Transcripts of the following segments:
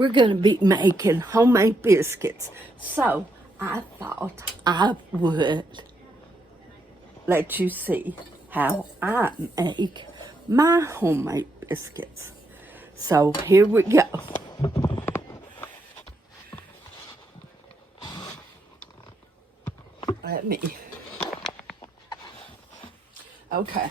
we're going to be making homemade biscuits. So I thought I would let you see how I make my homemade biscuits. So here we go. Okay.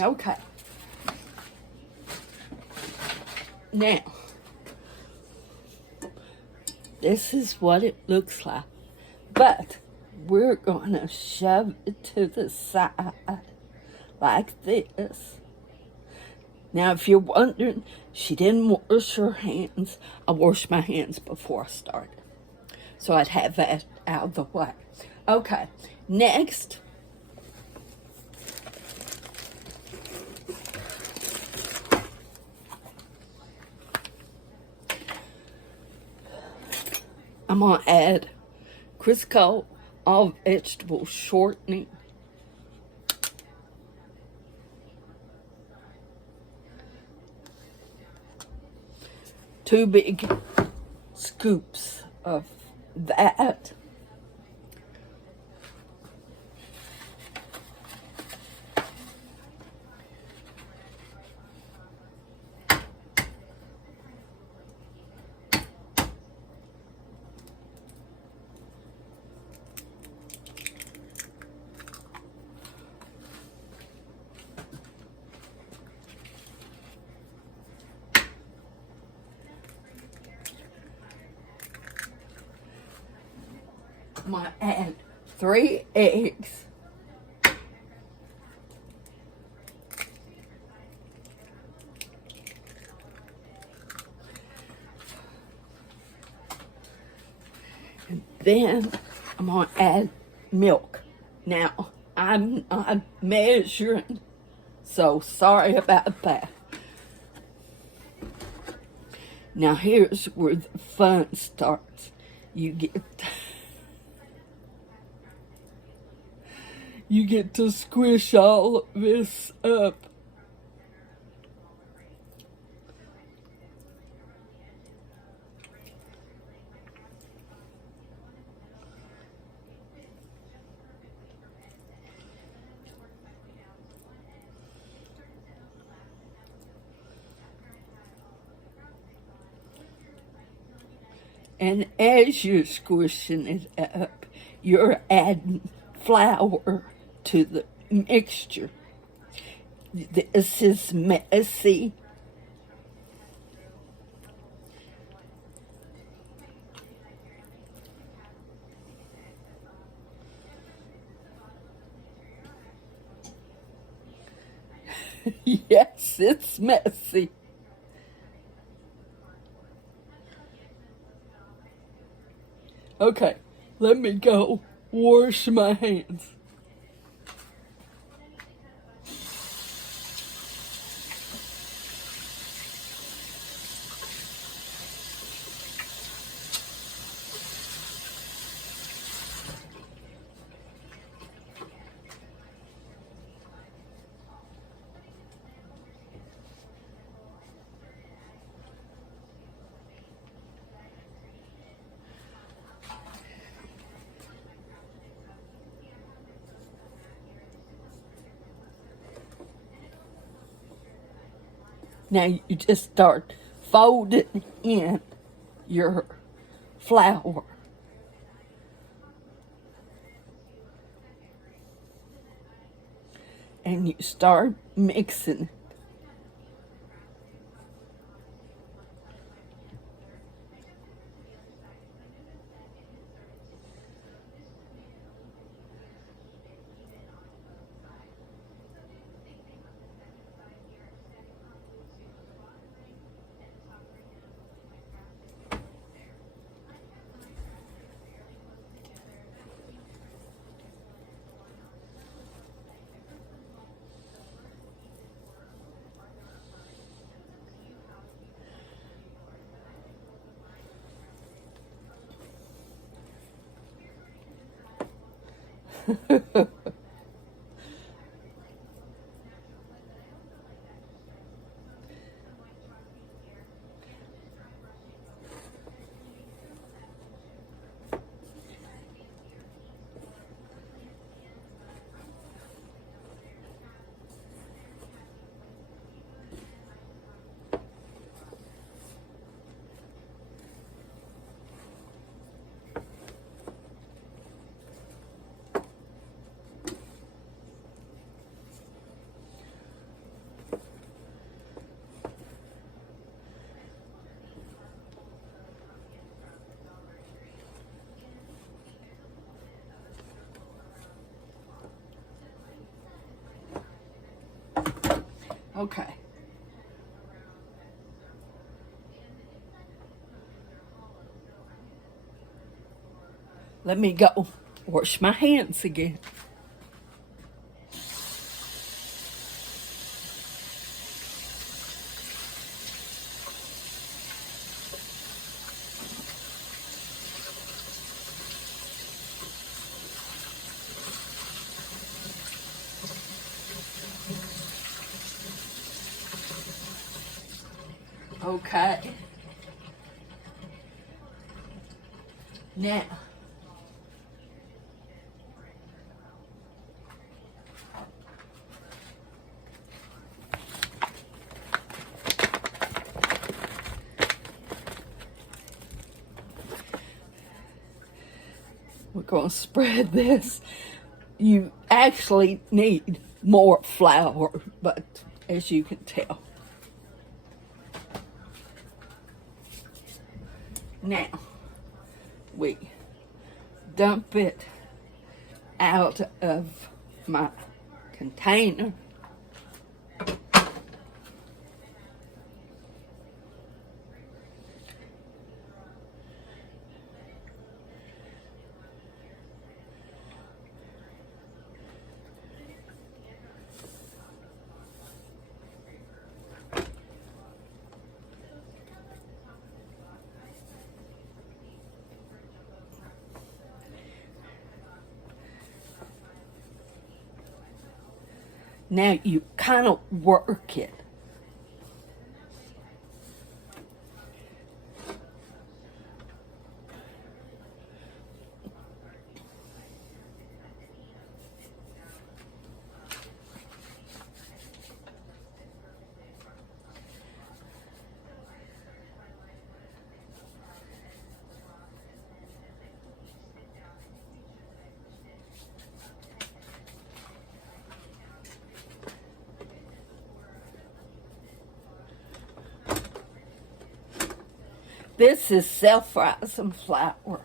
Okay. Now, this is what it looks like, but we're going to shove it to the side like this. Now, if you're wondering, she didn't wash her hands. I washed my hands before I started, so I'd have that out of the way. Okay, next, I'm going to add Crisco all vegetable shortening. Two big scoops of that. I'm going to add 3 eggs. And then I'm going to add milk. Now, I'm not measuring, so sorry about that. Now, here's where the fun starts. You get to squish all of this up. And as you're squishing it up, you're adding flour to the mixture. This is messy. Yes, it's messy. Okay, let me go wash my hands. Now you just start folding in your flour. And you start mixing. Okay. Let me go wash my hands again. Okay. Now, we're going to spread this. You actually need more flour, but as you can tell. Now, we dump it out of my container. Now you kind of work it. This is self-rising flour.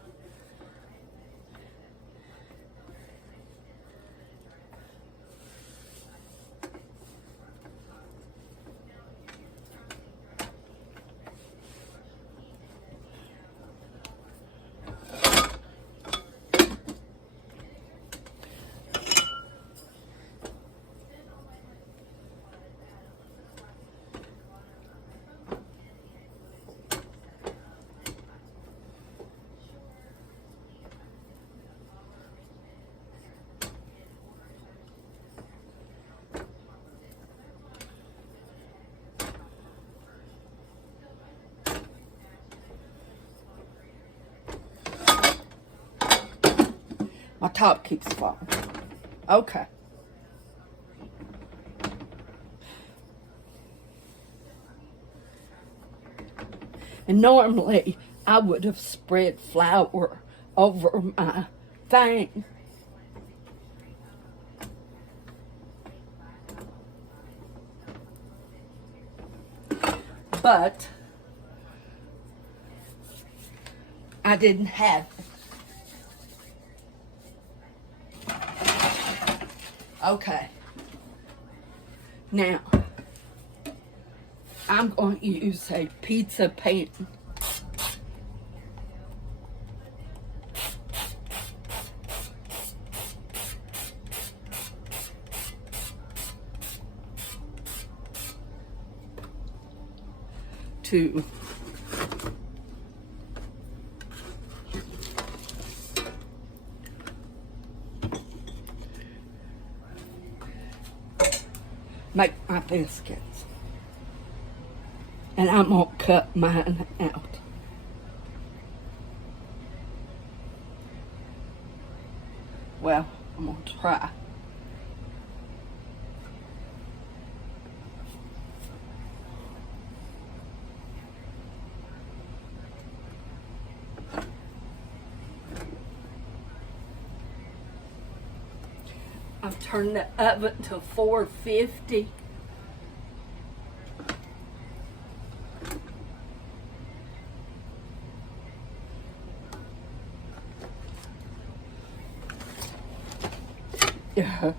My top keeps falling. Okay. And normally I would have spread flour over my thing. But I didn't have it. Okay. Now, I'm going to use a pizza pan. To make my biscuits. And I'm going to cut mine out. Well, I'm going to try. I've turned the oven to 450. Yeah.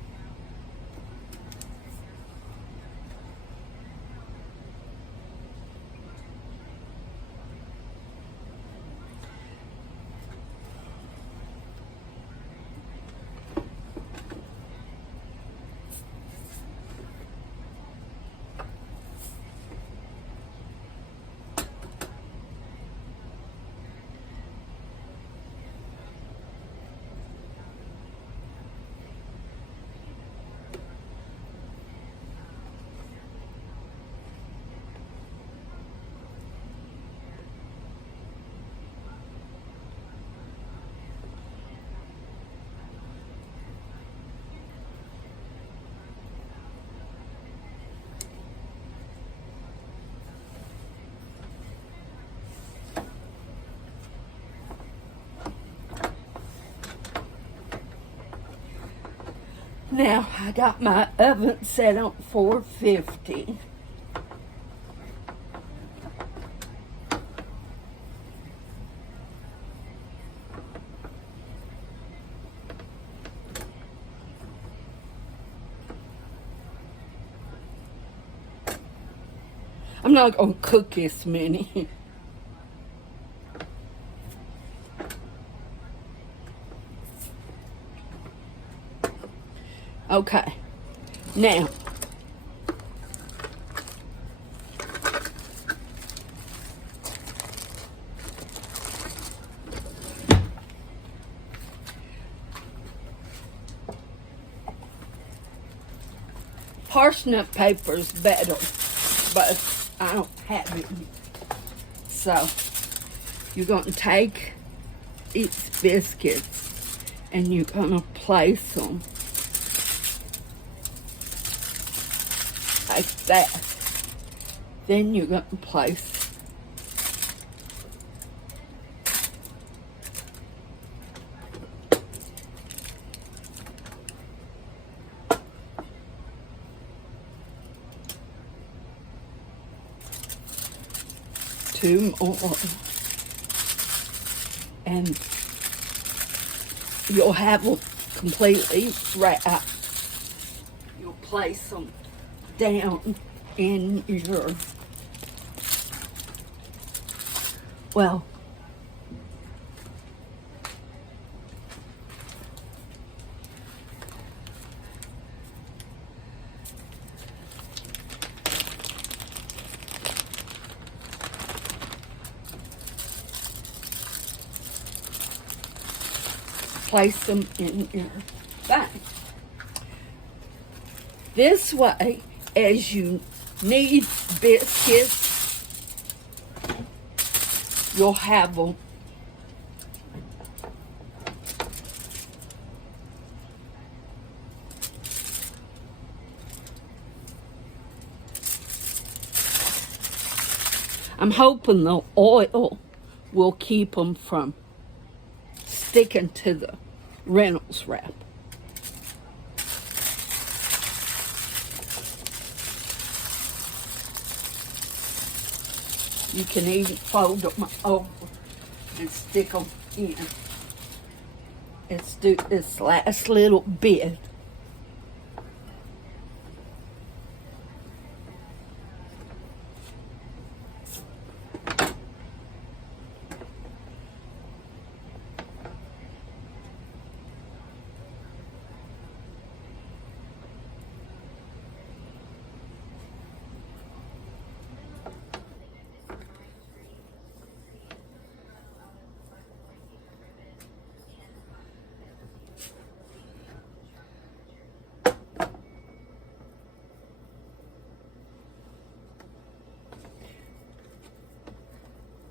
Now I got my oven set on 450. I'm not going to cook this many. Okay, now, parsnip paper is better, but I don't have it. So, you're going to take these biscuits and you're going to place them like that. Then you're going to place two more, and you'll have them completely wrapped. You'll place them down in your, well, place them in your bag. This way, as you need biscuits, you'll have them. I'm hoping the oil will keep them from sticking to the Reynolds wrap. You can even fold them over and stick them in. Let's do this last little bit.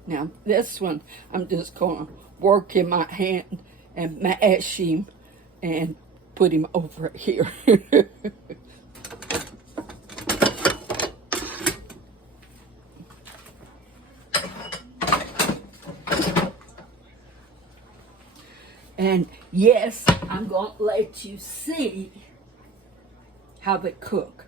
Now this one, I'm just gonna work in my hand and mash him and put him over here. And yes, I'm going to let you see how they cook.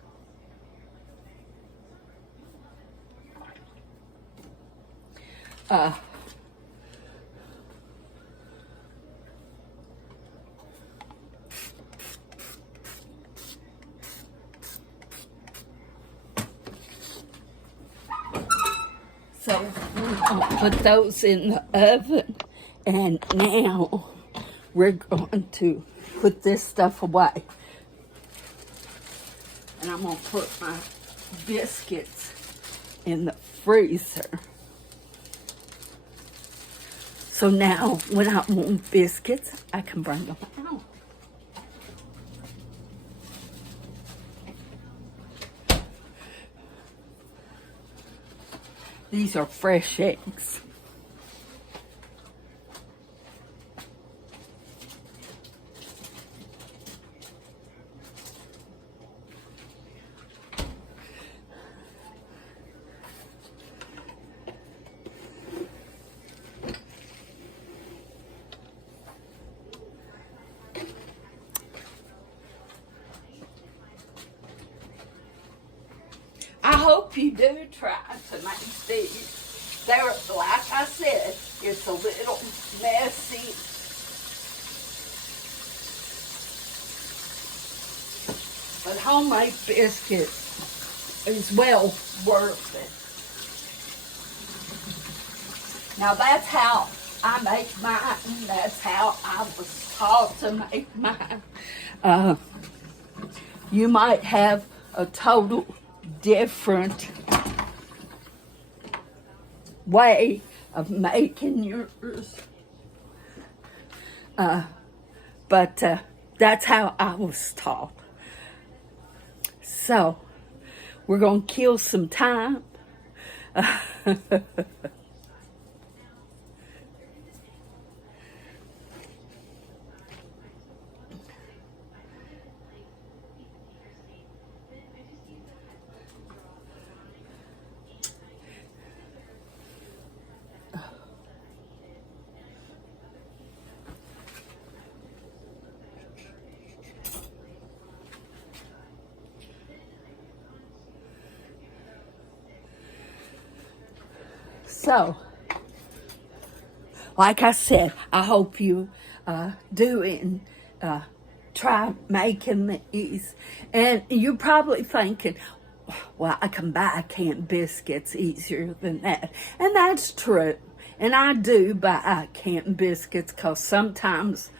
So I'll put those in the oven, and now we're going to put this stuff away. And I'm going to put my biscuits in the freezer. So now when I want biscuits, I can bring them out. These are fresh eggs. I hope you do try to make these. They're, like I said, it's a little messy. But homemade biscuits is well worth it. Now that's how I make mine. That's how I was taught to make mine. You might have a total different way of making yours. But that's how I was taught. So, we're going to kill some time. So, like I said, I hope you do and try making these. And you're probably thinking, well, I can buy canned biscuits easier than that. And that's true. And I do buy canned biscuits because sometimes,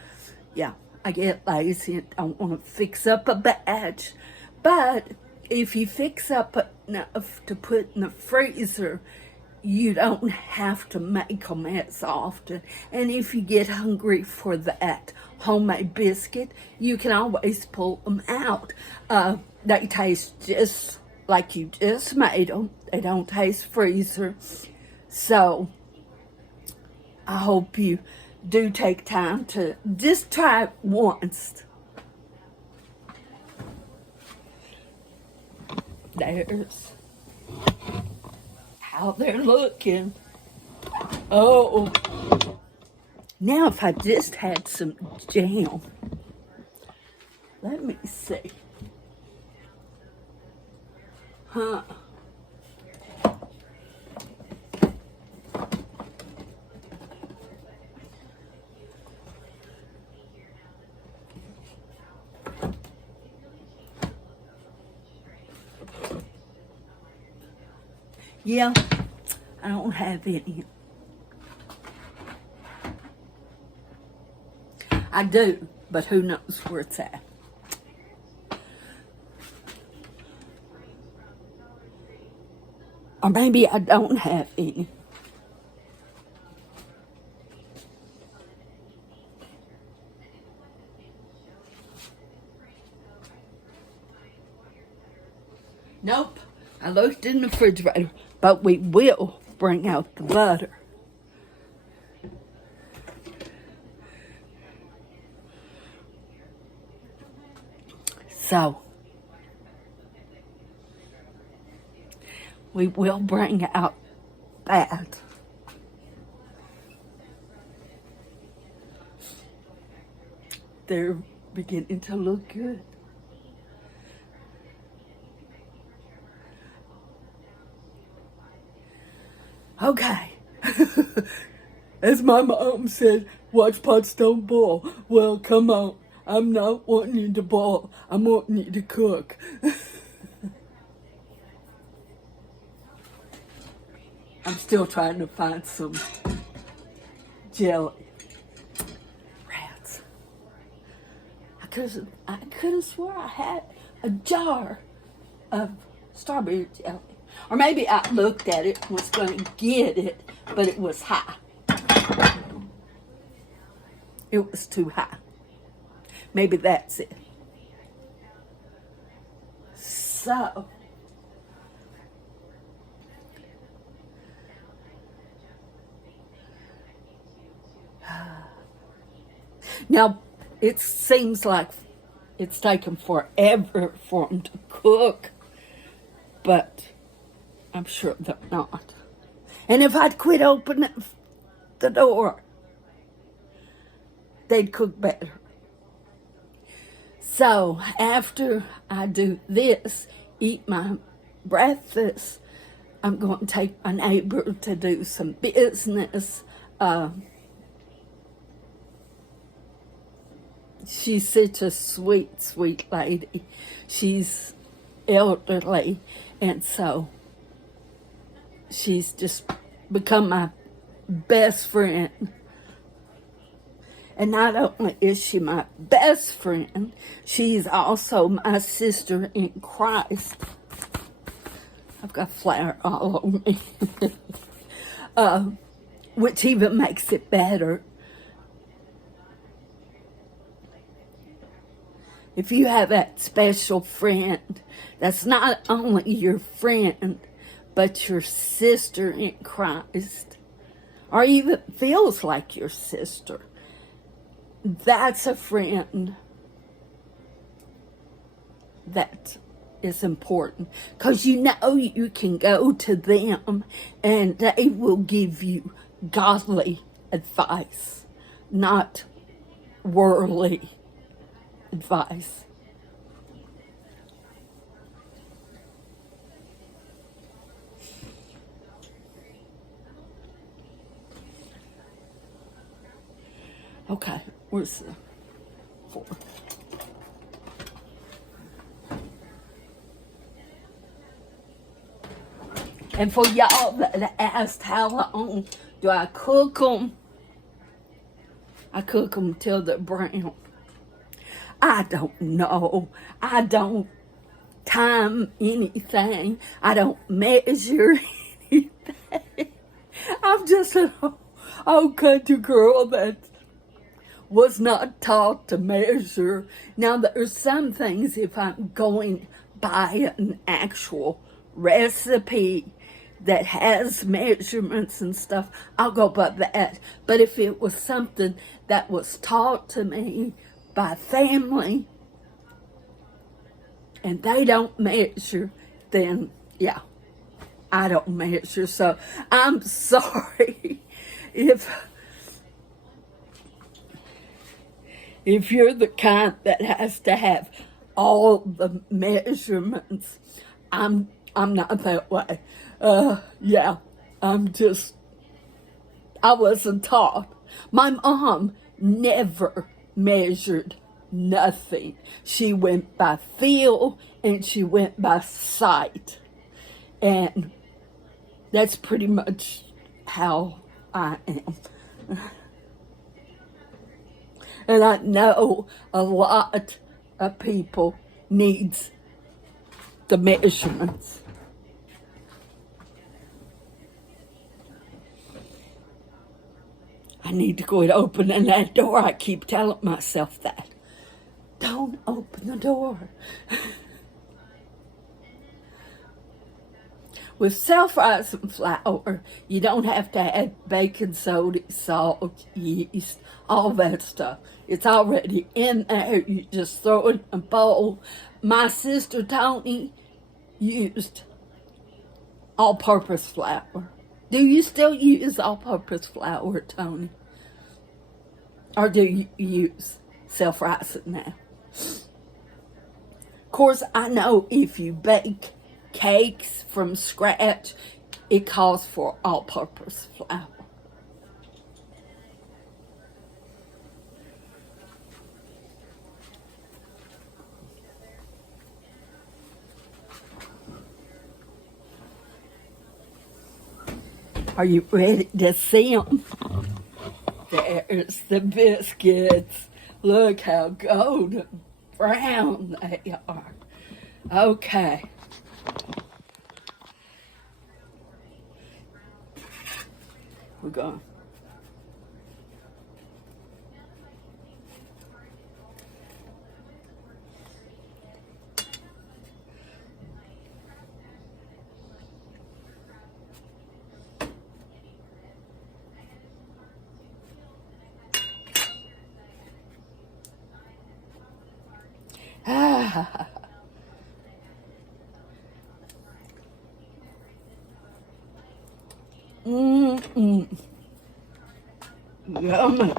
yeah, I get lazy and don't want to fix up a batch. But if you fix up enough to put in the freezer, you don't have to make them as often. And if you get hungry for that homemade biscuit, you can always pull them out. They taste just like you just made them. They don't taste freezer. So I hope you do take time to just try it once. There's how they're looking. Oh, now if I just had some jam. Let me see. Huh. Yeah, I don't have any. I do, but who knows where it's at. Or maybe I don't have any. Nope, I looked in the refrigerator, but we will bring out the butter. So we will bring out that. They're beginning to look good. Okay. As my mom said, watch pots don't boil. Well, come on. I'm not wanting you to boil. I'm wanting you to cook. I'm still trying to find some jelly. Rats. I could have swore I had a jar of strawberry jelly. Or maybe I looked at it and was going to get it, but it was high. It was too high. Maybe that's it. So, now it seems like it's taken forever for them to cook, but I'm sure they're not. And if I'd quit opening the door, they'd cook better. So after I do this, eat my breakfast, I'm going to take my neighbor to do some business. She's such a sweet, sweet lady. She's elderly, and so she's just become my best friend. And not only is she my best friend, she's also my sister in Christ. I've got flour all over me. Which even makes it better. If you have that special friend that's not only your friend, but your sister in Christ, or even feels like your sister, that's a friend that is important, because you know you can go to them and they will give you godly advice, not worldly advice. Okay, where's the fourth? And for y'all that asked how long do I cook them, I cook them till they're brown. I don't know. I don't time anything. I don't measure anything. I'm just an old country girl that was not taught to measure. Now, there's some things, if I'm going by an actual recipe that has measurements and stuff, I'll go by that. But if it was something that was taught to me by family and they don't measure, then yeah, I don't measure. So I'm sorry if you're the kind that has to have all the measurements. I'm not that way. Yeah, I wasn't taught. My mom never measured nothing. She went by feel and she went by sight. And that's pretty much how I am. And I know a lot of people needs the measurements. I need to quit opening that door. I keep telling myself that. Don't open the door. With self-rising flour, you don't have to add baking soda, salt, yeast, all that stuff. It's already in there. You just throw it in a bowl. My sister Tony used all-purpose flour. Do you still use all-purpose flour, Tony? Or do you use self-rising now? Of course, I know if you bake cakes from scratch, it calls for all-purpose flour. Are you ready to see them? There's the biscuits. Look how golden brown they are. Okay. We're going. Ah. Mm-mm. Yummy.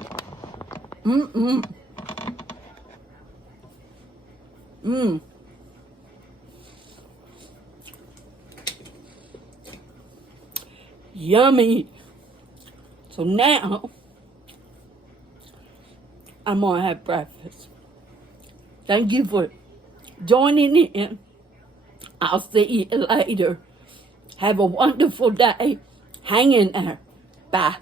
Mm-mm. Mm. Yummy. So now, I'm going to have breakfast. Thank you for joining in. I'll see you later. Have a wonderful day. Hang in there. Bye.